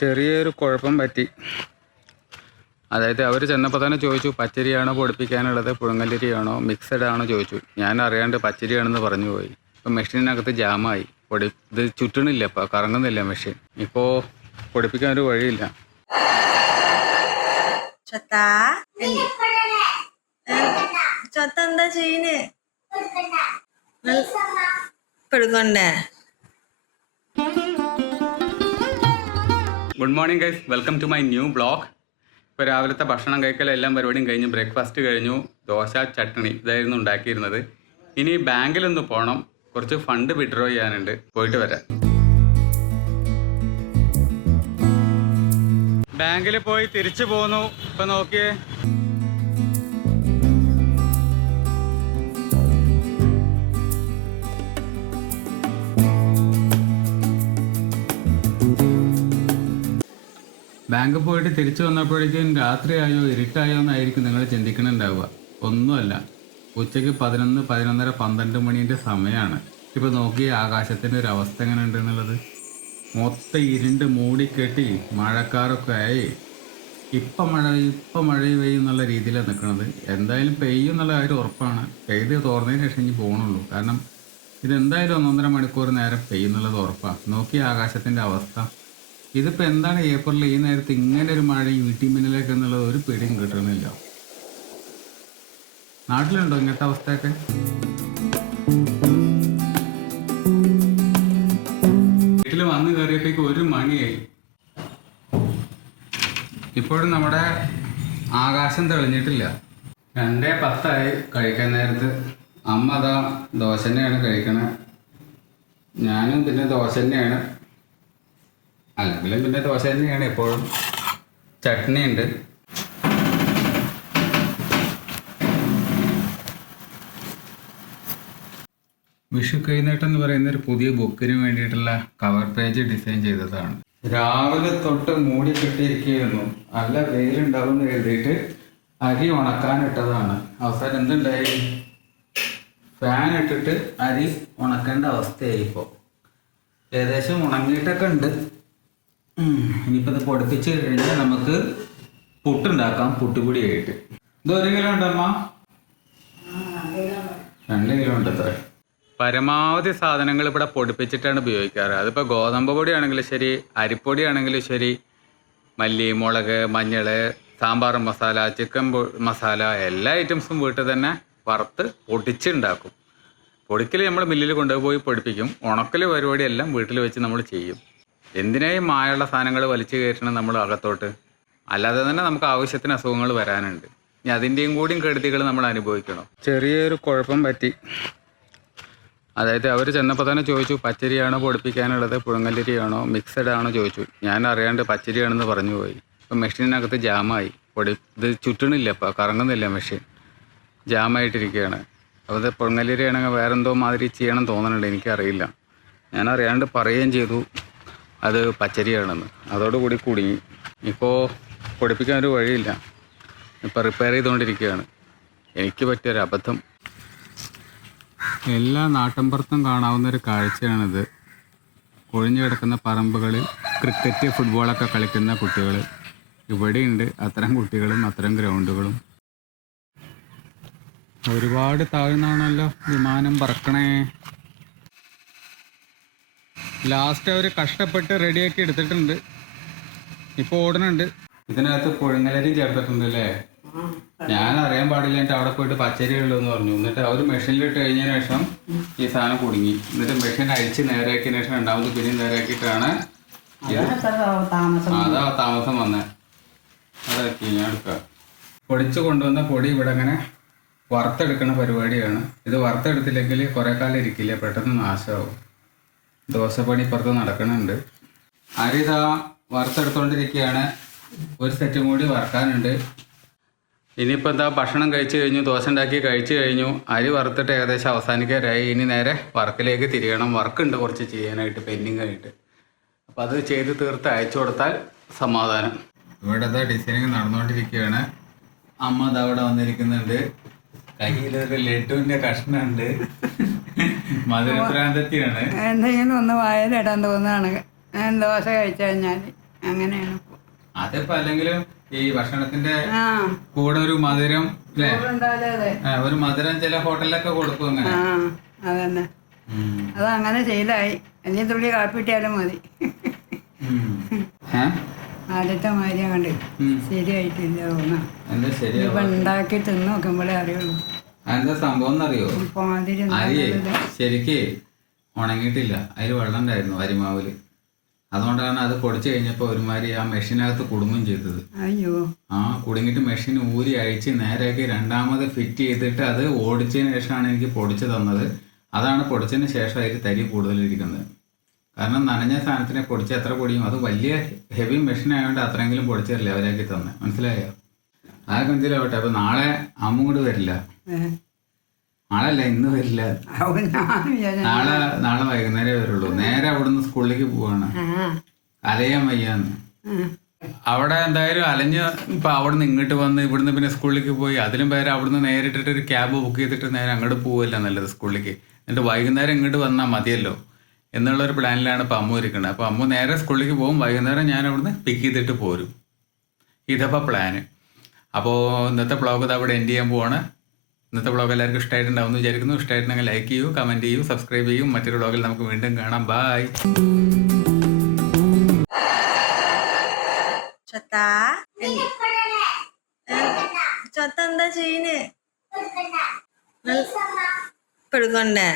ചെറിയൊരു കുഴപ്പം പറ്റി. അതായത് അവർ ചെന്നപ്പോൾ തന്നെ ചോദിച്ചു പച്ചരിയാണോ പൊടിപ്പിക്കാനുള്ളത്, പുഴുങ്ങലരിയാണോ, മിക്സഡ് ആണോ ചോദിച്ചു. ഞാൻ അറിയാണ്ട് പച്ചരിയാണെന്ന് പറഞ്ഞു പോയി. ഇപ്പം മെഷീനകത്ത് ജാമായി. ഇത് ചുറ്റണില്ല, ഇപ്പോൾ കറങ്ങുന്നില്ല മെഷീൻ. ഇപ്പോൾ പൊടിപ്പിക്കാൻ ഒരു വഴിയില്ല. എന്താ ചെയ്യുന്നേ? കൊടുക്കണ്ടേ? Good morning guys, welcome to my new blog. ഇപ്പോൾ രാവിലത്തെ ഭക്ഷണം കഴിക്കൽ എല്ലാം പരിപാടിയും കഴിഞ്ഞു. ബ്രേക്ക്ഫാസ്റ്റ് കഴിഞ്ഞു. ദോശ ചട്നി ഇതായിരുന്നു ഉണ്ടാക്കിയിരുന്നത്. ഇനി ബാങ്കിലൊന്ന് പോകണം. കുറച്ച് ഫണ്ട് വിഡ്രോ ചെയ്യാനുണ്ട്. പോയിട്ട് വരാം. ബാങ്കിൽ പോയി തിരിച്ചു പോന്നു. ഇപ്പം നോക്കിയേ, ബാങ്കിൽ പോയിട്ട് തിരിച്ചു വന്നപ്പോഴേക്കും രാത്രിയായോ ഇരുട്ടായോ എന്നായിരിക്കും നിങ്ങൾ ചിന്തിക്കണുണ്ടാവുക. ഒന്നുമല്ല, ഉച്ചയ്ക്ക് 11, 11:30, 12 മണീൻ്റെ സമയമാണ്. ഇപ്പോൾ നോക്കി ആകാശത്തിൻ്റെ ഒരു അവസ്ഥ എങ്ങനെ ഉണ്ടെന്നുള്ളത്. മൊത്തം ഇരുണ്ട് മൂടിക്കെട്ടി മഴക്കാരൊക്കെ ആയി. ഇപ്പം മഴ പെയ്യും എന്നുള്ള രീതിയിലാണ് നിൽക്കുന്നത്. എന്തായാലും പെയ്യും എന്നുള്ള കാര്യം ഉറപ്പാണ്. പെയ്ത് തോർന്നതിന് ശേഷം ഇനി പോകണുള്ളൂ. കാരണം ഇതെന്തായാലും 1.5 മണിക്കൂർ നേരം പെയ്യുന്നുള്ളത് ഉറപ്പാണ്. നോക്കി ആകാശത്തിൻ്റെ അവസ്ഥ. ഇതിപ്പോൾ എന്താണ് ഏപ്രിൽ ഈ നേരത്ത് ഇങ്ങനെ ഒരു മഴയും ഇടിമിന്നലൊക്കെ എന്നുള്ളത് ഒരു പിടിയും കിട്ടണില്ല. നാട്ടിലുണ്ടോ ഇങ്ങനത്തെ അവസ്ഥയൊക്കെ? വീട്ടിൽ വന്ന് കയറിയപ്പോഴേക്ക് 1 മണിയായി. ഇപ്പോഴും നമ്മുടെ ആകാശം തെളിഞ്ഞിട്ടില്ല. 2:10 കഴിക്കാൻ നേരത്ത്. അമ്മ അതാ ദോശ തന്നെയാണ് കഴിക്കണത്. ഞാനും പിന്നെ ദോശ തന്നെയാണ്, അല്ലെങ്കിലും പിന്നെ ദോശ തന്നെയാണ് എപ്പോഴും. ചട്നി ഉണ്ട്. വിഷു കൈനീട്ടം എന്ന് പറയുന്ന ഒരു പുതിയ ബുക്കിന് വേണ്ടിയിട്ടുള്ള കവർ പേജ് ഡിസൈൻ ചെയ്തതാണ്. രാവിലെ തൊട്ട് മൂടി കെട്ടിയിരിക്കുകയായിരുന്നു. നല്ല വെയിലുണ്ടാവും എന്ന് എഴുതിയിട്ട് അരി ഉണക്കാനിട്ടതാണ്. അവസാനം എന്തുണ്ടായി, ഫാൻ ഇട്ടിട്ട് അരി ഉണക്കേണ്ട അവസ്ഥയായി. ഇപ്പോൾ ഏകദേശം ഉണങ്ങിയിട്ടൊക്കെ ഉണ്ട്. ഇനിയിപ്പോൾ ഇത് പൊടിപ്പിച്ച് കഴിഞ്ഞാൽ നമുക്ക് പുട്ടുണ്ടാക്കാം, പുട്ടുപൊടിയായിട്ട്. ഇത് 1 കിലോ ഉണ്ടമ്മ? 2 കിലോ ഉണ്ട്. അത്ര പരമാവധി സാധനങ്ങൾ ഇവിടെ പൊടിപ്പിച്ചിട്ടാണ് ഉപയോഗിക്കാറ്. അതിപ്പോൾ ഗോതമ്പ് പൊടിയാണെങ്കിലും ശരി, അരിപ്പൊടി ആണെങ്കിലും ശരി, മല്ലി, മുളക്, മഞ്ഞൾ, സാമ്പാർ മസാല, ചിക്കൻ മസാല, എല്ലാ ഐറ്റംസും വീട്ടിൽ തന്നെ വറുത്ത് പൊടിച്ചുണ്ടാക്കും. പൊടിക്കൽ നമ്മൾ മില്ലിൽ കൊണ്ടുപോയി പൊടിപ്പിക്കും. ഉണക്കൽ പരിപാടിയെല്ലാം വീട്ടിൽ വെച്ച് നമ്മൾ ചെയ്യും. എന്തിനായി മായുള്ള സാധനങ്ങൾ വലിച്ചു കയറ്റണം നമ്മൾ അകത്തോട്ട്? അല്ലാതെ തന്നെ നമുക്ക് ആവശ്യത്തിന് അസുഖങ്ങൾ വരാനുണ്ട്. ഇനി അതിൻ്റെയും കൂടിയും കെടുതികൾ നമ്മൾ അനുഭവിക്കണം. ചെറിയൊരു കുഴപ്പം പറ്റി. അതായത് അവർ ചെന്നപ്പോൾ തന്നെ ചോദിച്ചു പച്ചരിയാണോ പൊടിപ്പിക്കാനുള്ളത്, പുഴുങ്ങലരിയാണോ, മിക്സഡ് ആണോ ചോദിച്ചു. ഞാൻ അറിയാണ്ട് പച്ചരിയാണെന്ന് പറഞ്ഞു പോയി. ഇപ്പം മെഷീനകത്ത് ജാമായി. ഇത് ചുറ്റണില്ല, ഇപ്പോൾ കറങ്ങുന്നില്ല മെഷീൻ. ജാമായിട്ടിരിക്കുകയാണ്. അപ്പോൾ ഇത് പുഴുങ്ങലരി ആണെങ്കിൽ വേറെ എന്തോ മാതിരി ചെയ്യണം തോന്നുന്നുണ്ട്, എനിക്കറിയില്ല. ഞാൻ അറിയാണ്ട് പറയുകയും ചെയ്തു അത് പച്ചരിയാണെന്ന്. അതോടുകൂടി കുടുങ്ങി. ഇപ്പോൾ പൊടിപ്പിക്കാൻ ഒരു വഴിയില്ല. ഇപ്പോൾ റിപ്പയർ ചെയ്തുകൊണ്ടിരിക്കുകയാണ്. എനിക്ക് പറ്റിയൊരു അബദ്ധം. എല്ലാ നാട്ടിൻപുറത്തും കാണാവുന്നൊരു കാഴ്ചയാണിത്. കൊഴിഞ്ഞു കിടക്കുന്ന പറമ്പുകളിൽ ക്രിക്കറ്റ്, ഫുട്ബോളൊക്കെ കളിക്കുന്ന കുട്ടികൾ ഇവിടെയുണ്ട്. അത്തരം കുട്ടികളും അത്തരം ഗ്രൗണ്ടുകളും. ഒരുപാട് താഴ്ന്നാണല്ലോ വിമാനം പറക്കണേ. ലാസ്റ്റ് അവർ കഷ്ടപ്പെട്ട് റെഡിയാക്കി എടുത്തിട്ടുണ്ട്. ഇപ്പോൾ ഓടുന്നുണ്ട്. ഇതിനകത്ത് പുഴുങ്ങലരി ചേർത്തിട്ടുണ്ട് അല്ലേ? ഞാൻ അറിയാൻ പാടില്ല. എന്നിട്ട് അവിടെ പോയിട്ട് പച്ചരി ഉള്ളൂ എന്ന് പറഞ്ഞു. എന്നിട്ട് അവർ മെഷീനിലിട്ട് കഴിഞ്ഞതിന് ശേഷം ഈ സാധനം കുടുങ്ങി. എന്നിട്ട് മെഷീൻ അഴിച്ച് നേരെയാക്കിയതിന് ശേഷം രണ്ടാമത് പിന്നെ നേരെയാക്കിയിട്ടാണ് അതാ താമസം വന്നത്. അതാക്കി ഞാൻ എടുക്കാം. പൊടിച്ച് കൊണ്ടുവന്ന പൊടി ഇവിടെ അങ്ങനെ വറുത്തെടുക്കുന്ന പരിപാടിയാണ്. ഇത് വറുത്തെടുത്തില്ലെങ്കിൽ കുറേ കാലം ഇരിക്കില്ല, പെട്ടെന്ന് നാശമാവും. ദോശപ്പണി പുറത്ത് നടക്കുന്നുണ്ട്. അരി ഇതാ വറുത്തെടുത്തോണ്ടിരിക്കുകയാണ്. ഒരു സെറ്റും കൂടി വറുക്കാനുണ്ട്. ഇനിയിപ്പോൾ എന്താ, ഭക്ഷണം കഴിച്ചു കഴിഞ്ഞു, ദോശ ഉണ്ടാക്കി കഴിച്ചു കഴിഞ്ഞു. അരി വറുത്തിട്ട് ഏകദേശം അവസാനിക്കാറായി. ഇനി നേരെ വർക്കിലേക്ക് തിരിയണം. വർക്കുണ്ട് കുറച്ച് ചെയ്യാനായിട്ട്, പെൻഡിങ് ആയിട്ട്. അപ്പോൾ അത് ചെയ്ത് തീർത്ത് അയച്ചു കൊടുത്താൽ സമാധാനം. ഇവിടെ എന്താ ഡിസൈനിങ് നടന്നുകൊണ്ടിരിക്കുകയാണ്. അമ്മ അത് അവിടെ വന്നിരിക്കുന്നുണ്ട്. കയ്യിലൊരു ലഡുവിൻ്റെ കഷ്ണമുണ്ട്. മധുരപ്രാന്തത്തിയാണ്. എന്തെങ്കിലും ഒന്ന് വായലിടാൻ തോന്നുകയാണ് ദോശ കഴിച്ചു കഴിഞ്ഞാൽ. അങ്ങനെയാണ് ഇപ്പൊ. അതിപ്പോ അല്ലെങ്കിലും ഈ ഭക്ഷണത്തിന്റെ ആ കൂടെ ഒരു മധുരം അല്ലേ? ഉണ്ടാവില്ലേ? അതെ. ഒരു മധുരം ചില ഹോട്ടലിലൊക്കെ കൊടുക്കും അങ്ങനെ. ആ അതന്നെ, അതങ്ങനെ ശീലമായി. വലിയ തുള്ളി കാപ്പിട്ടിയാലും മതി. ആദ്യത്തെ മാതിരി അങ്ങോട്ട് ശരിയായിട്ടില്ല തോന്നാ. എന്താ ശരിയാ? ഇപ്പൊ ഉണ്ടാക്കി തിന്ന് നോക്കുമ്പോഴേ അറിയുള്ളൂ എന്താ സംഭവം എന്നറിയോ? മാതിരി അരി ശരിക്ക് ഉണങ്ങിയിട്ടില്ല, അതിൽ വെള്ളം ഉണ്ടായിരുന്നു അരിമാവില്. അതുകൊണ്ടാണ് അത് പൊടിച്ചു കഴിഞ്ഞപ്പോ ഒരുമാതിരി ആ മെഷീനകത്ത് കുടുങ്ങും ചെയ്തത്. അയ്യോ. കുടുങ്ങിയിട്ട് മെഷീൻ ഊരി അഴിച്ച് നേരെയാക്കി രണ്ടാമത് ഫിറ്റ് ചെയ്തിട്ട് അത് ഓടിച്ചതിന് ശേഷമാണ് എനിക്ക് പൊടിച്ചു തന്നത്. അതാണ് പൊടിച്ചതിന് ശേഷം അതിൽ തരി കൂടുതലിരിക്കുന്നത്. കാരണം നനഞ്ഞ സാധനത്തിനെ പൊടിച്ച് എത്ര പൊടിയും, അത് വലിയ ഹെവി മെഷീൻ ആയതുകൊണ്ട് അത്രയെങ്കിലും പൊടിച്ചു തരില്ല അവരാക്കി തന്നെ. മനസ്സിലായോ? അതൊക്കെ എന്തിലാവട്ടെ. അപ്പൊ നാളെ അമ്മ കൂടെ വരില്ല. നാളല്ല, ഇന്ന് വരില്ല. നാളെ വൈകുന്നേരം വരുള്ളൂ. നേരെ അവിടുന്ന് സ്കൂളിലേക്ക് പോവാണ്. അലയാൻ വയ്യാന്ന്. അവിടെ എന്തായാലും അലഞ്ഞ് ഇപ്പൊ അവിടുന്ന് ഇങ്ങോട്ട് വന്ന് ഇവിടുന്ന് പിന്നെ സ്കൂളിലേക്ക് പോയി അതിലും പേരെ അവിടുന്ന് നേരിട്ടിട്ട് ഒരു ക്യാബ് ബുക്ക് ചെയ്തിട്ട് നേരെ അങ്ങോട്ട് പോവല്ല നല്ലത് സ്കൂളിലേക്ക്. എന്നിട്ട് വൈകുന്നേരം ഇങ്ങോട്ട് വന്നാൽ മതിയല്ലോ എന്നുള്ളൊരു പ്ലാനിലാണ് ഇപ്പം അമ്മ ഇരിക്കുന്നത്. അപ്പോൾ അമ്മ നേരെ സ്കൂളിലേക്ക് പോകും, വൈകുന്നേരം ഞാൻ അവിടുന്ന് പിക്ക് ചെയ്തിട്ട് പോരും. ഇതപ്പോൾ പ്ലാന്. അപ്പോൾ ഇന്നത്തെ വ്ളോഗ് ഇത് അവിടെ എൻഡ് ചെയ്യാൻ പോവാണ്. ഇന്നത്തെ വ്ളോഗ് എല്ലാവർക്കും ഇഷ്ടമായിട്ടുണ്ടാവും എന്ന് വിചാരിക്കുന്നു. ഇഷ്ടമായിട്ടുണ്ടെങ്കിൽ ലൈക്ക് ചെയ്യൂ, കമൻറ്റ് ചെയ്യൂ, സബ്സ്ക്രൈബ് ചെയ്യൂ. മറ്റൊരു വ്ളോഗിൽ നമുക്ക് വീണ്ടും കാണാം. ബൈ. ചൊത്ത എന്താ ചെയ്യുന്നേ? പെടുക്കണ്ടേ?